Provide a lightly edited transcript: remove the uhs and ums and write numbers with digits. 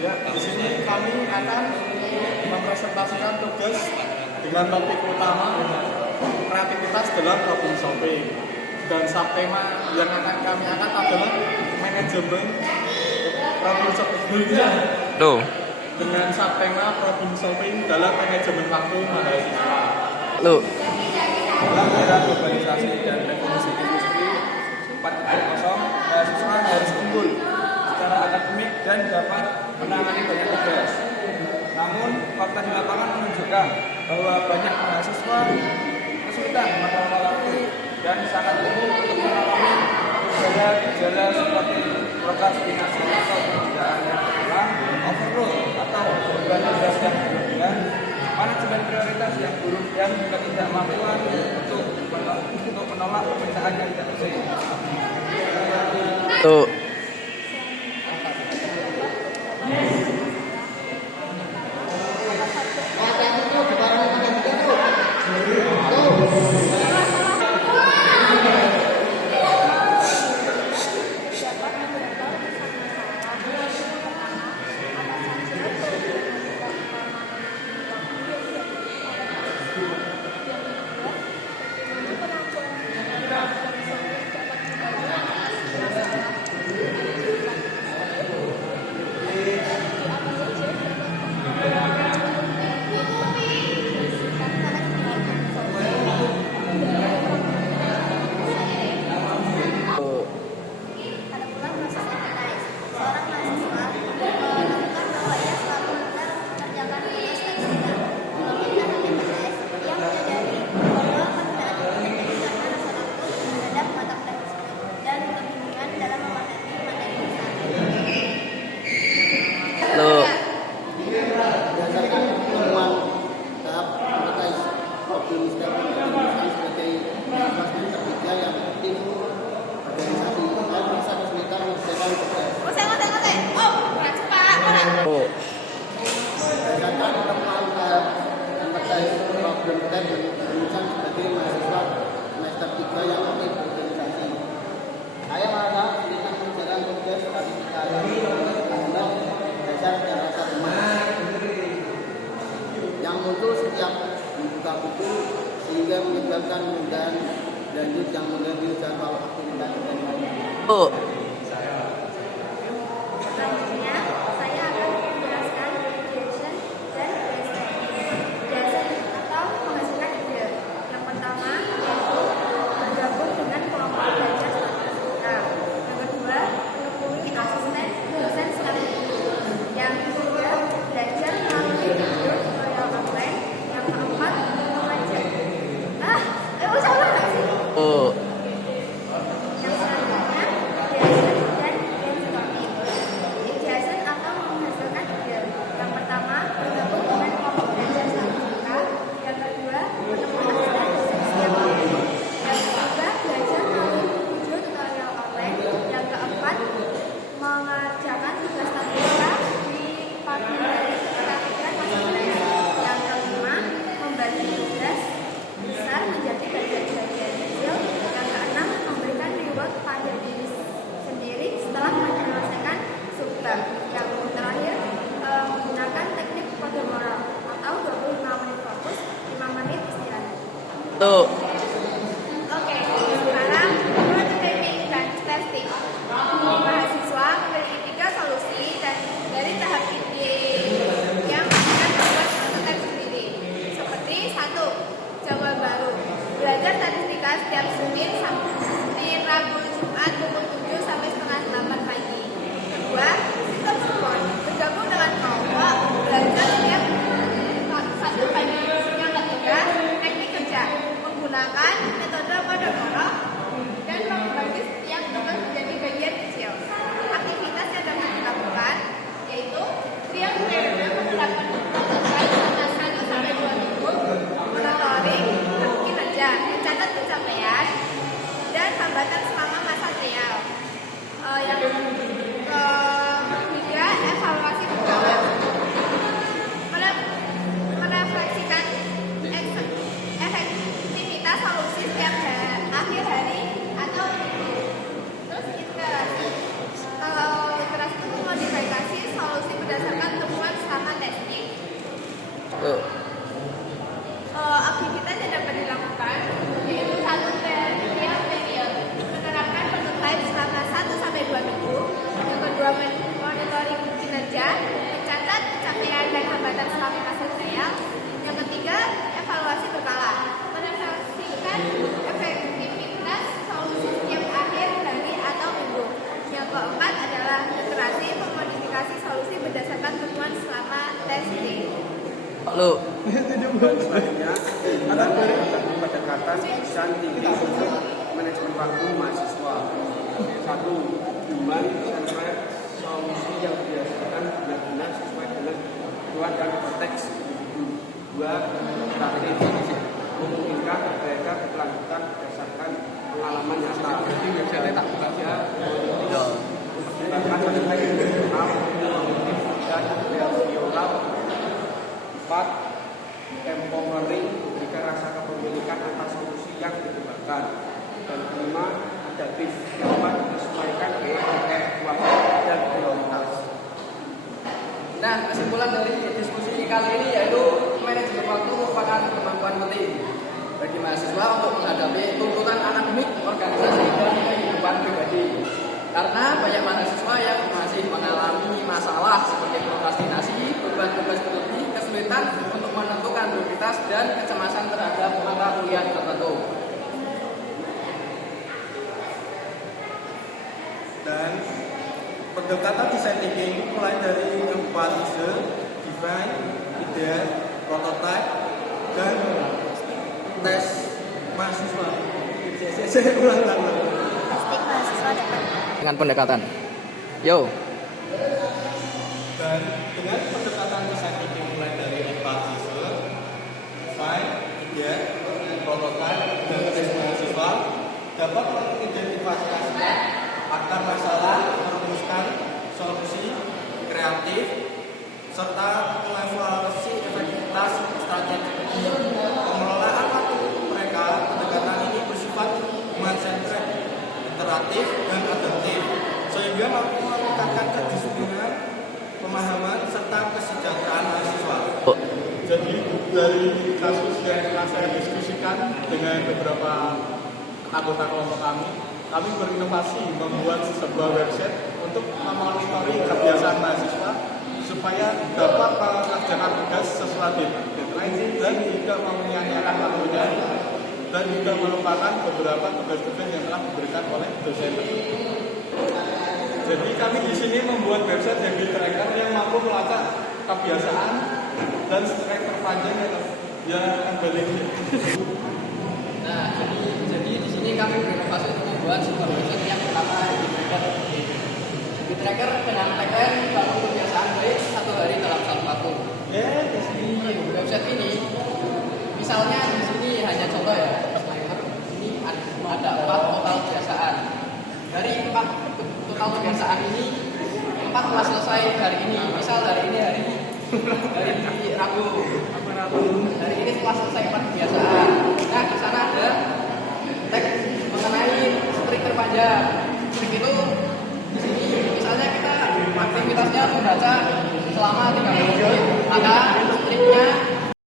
Ya, di sini kami akan mempresentasikan tugas dengan topik utama kreativitas dalam problem solving. Dan subtema yang akan kami angkat adalah manajemen problem solving. Tuh. Dengan subtema problem solving dalam manajemen waktu mahasiswa. Lu. Dalam era globalisasi dan revolusi industri 4.0, mahasiswa harus unggul secara akademik dan dapat menangani banyak tugas. Namun, fakta di lapangan menunjukkan bahwa banyak mahasiswa kesulitan mengelola waktu dan sangat umum untuk mengalami gejala seperti prokrastinasi atau pekerjaan yang berulang, overload atau beban tugas yang berlebihan, manajemen prioritas yang buruk dan ketidakmampuan untuk menolak permintaan yang tidak sesuai. Tuh. Lu. Berdasarkan temuan tahap terkait problem sebagai pasti tertiga yang penting organisasi dan bisa kesulitan menyelesaikan tugas. Oh. Berdasarkan temuan tahap yang terkait problem dan sebagai mahasiswa semester 3 yang aktif organisasi. Saya merasa kesulitan mengerjakan tugas klasifikasi karena dasar dan rasa cemas yang muncul setiap membuka buku sehingga menyebabkan penundaan lanjut yang mengganggu jadwal aktivitas dan lain-lain. Oh. Selanjutnya, saya akan menjelaskan Jason dan Jason atau menghasilkan ide. Yang pertama, yaitu bergabung dengan kelompok belajar statistika. Yang kedua, menemui asisten dosen statistika. Yang ketiga, belajar melalui video tutorial online. Yang keempat, mengajar. Usah ulang nggak sih? Oh. Yang selanjutnya, Jason dan brainstorming. Jason atau menghasilkan ide. Yang pertama, bergabung dengan kelompok belajar statistika. Yang kedua, menemui asisten dosen setiap waktu. Yang ketiga, belajar melalui video tutorial online. Yang keempat, mengerjakan tugas statistika di pagi hari ketika pikiran masih fresh. Yang kelima, membagi tugas besar menjadi bagian-bagian kecil. Yang keenam, memberikan reward pada diri sendiri setelah menyelesaikan subbab. Yang terakhir, menggunakan teknik Pomodoro atau 25 menit fokus, 5 menit istirahat. Tuh. Oke, sekarang prototyping dan testing. Mahasiswa memiliki 3 solusi dan dari tahap ini yang akan membuat prototipe sendiri. Seperti 1. Jawaban baru. Belajar statistika setiap Senin, Rabu, Jumat pukul 7 sampai setengah 8 pagi. Kedua, sistem support. Bergabung dengan kelompok, belajar setiap 1 pagi. Yang ketiga, teknik kerja. solusi berdasarkan temuan selama testing. Lu. Selanjutnya, ada pendekatan tinggi untuk manajemen waktu mahasiswa. 1. Human centered solusi yang berdasarkan benar-benar sesuai dengan kebutuhan dan konteks individu. 2. Praktik memungkinkan mereka berkelanjutan berdasarkan pengalaman nyata. Jadi website tak baca bahkan mengenai emosional, kognitif dan behavioral. 4. Empowering memberikan rasa kepemilikan atas solusi yang dikembangkan. Dan 5. Adaptif dapat menyesuaikan kebutuhan dan prioritas. Nah, kesimpulan dari diskusi kali ini yaitu manajemen waktu merupakan kemampuan penting bagi mahasiswa untuk menghadapi tuntutan akademik, organisasi, dan kehidupan pribadi. Karena banyak mahasiswa yang masih mengalami masalah seperti prokrastinasi, beban tugas berlebih, kesulitan untuk menentukan prioritas, dan kecemasan terhadap mata kuliah tertentu. Dan pendekatan design thinking mulai dari 4 ide, define, ide, prototype, dan tes mahasiswa. Saya ulang lagi. Testing mahasiswa dapat Dengan pendekatan. Yo. Dan dengan pendekatan design thinking mulai dari 4 ide, define, ide, prototype, dan tes mahasiswa dapat mengidentifikasikan akar masalah, merumuskan solusi kreatif, serta mengevaluasi efektivitas strategi pengelolaan waktu mereka. Pendekatan ini bersifat human-centered, iteratif, dan adaptif, sehingga mampu meningkatkan kedisiplinan, pemahaman, serta kesejahteraan mahasiswa. Jadi dari kasus yang saya diskusikan dengan beberapa anggota kelompok kami berinovasi membuat sebuah website untuk memonitoring kebiasaan mahasiswa supaya dapat mengerjakan tugas sesuai deadline dan tidak menyia-nyiakan waktunya dan tidak melupakan beberapa tugas-tugas yang telah diberikan oleh dosen. Jadi kami di sini membuat website habit tracker yang mampu melacak kebiasaan dan strike terpanjang yang kembali. Nah, jadi di sini kami berinovasi untuk membuat sebuah website yang pertama Habit Tracker dengan tagline bangun kebiasaan baik 1 hari dalam 1 waktu. Di sini Website ini, misalnya di sini hanya contoh ya, ini ada 4 total kebiasaan. Dari 4 total kebiasaan ini, 4 telah selesai hari ini. Misal hari ini hari Rabu. Hari ini setelah selesai 4 kebiasaan. Nah, di sana ada tag mengenai strik terpanjang. Strik itu di sini misalnya kita aktivitasnya membaca selama 30 menit, maka striknya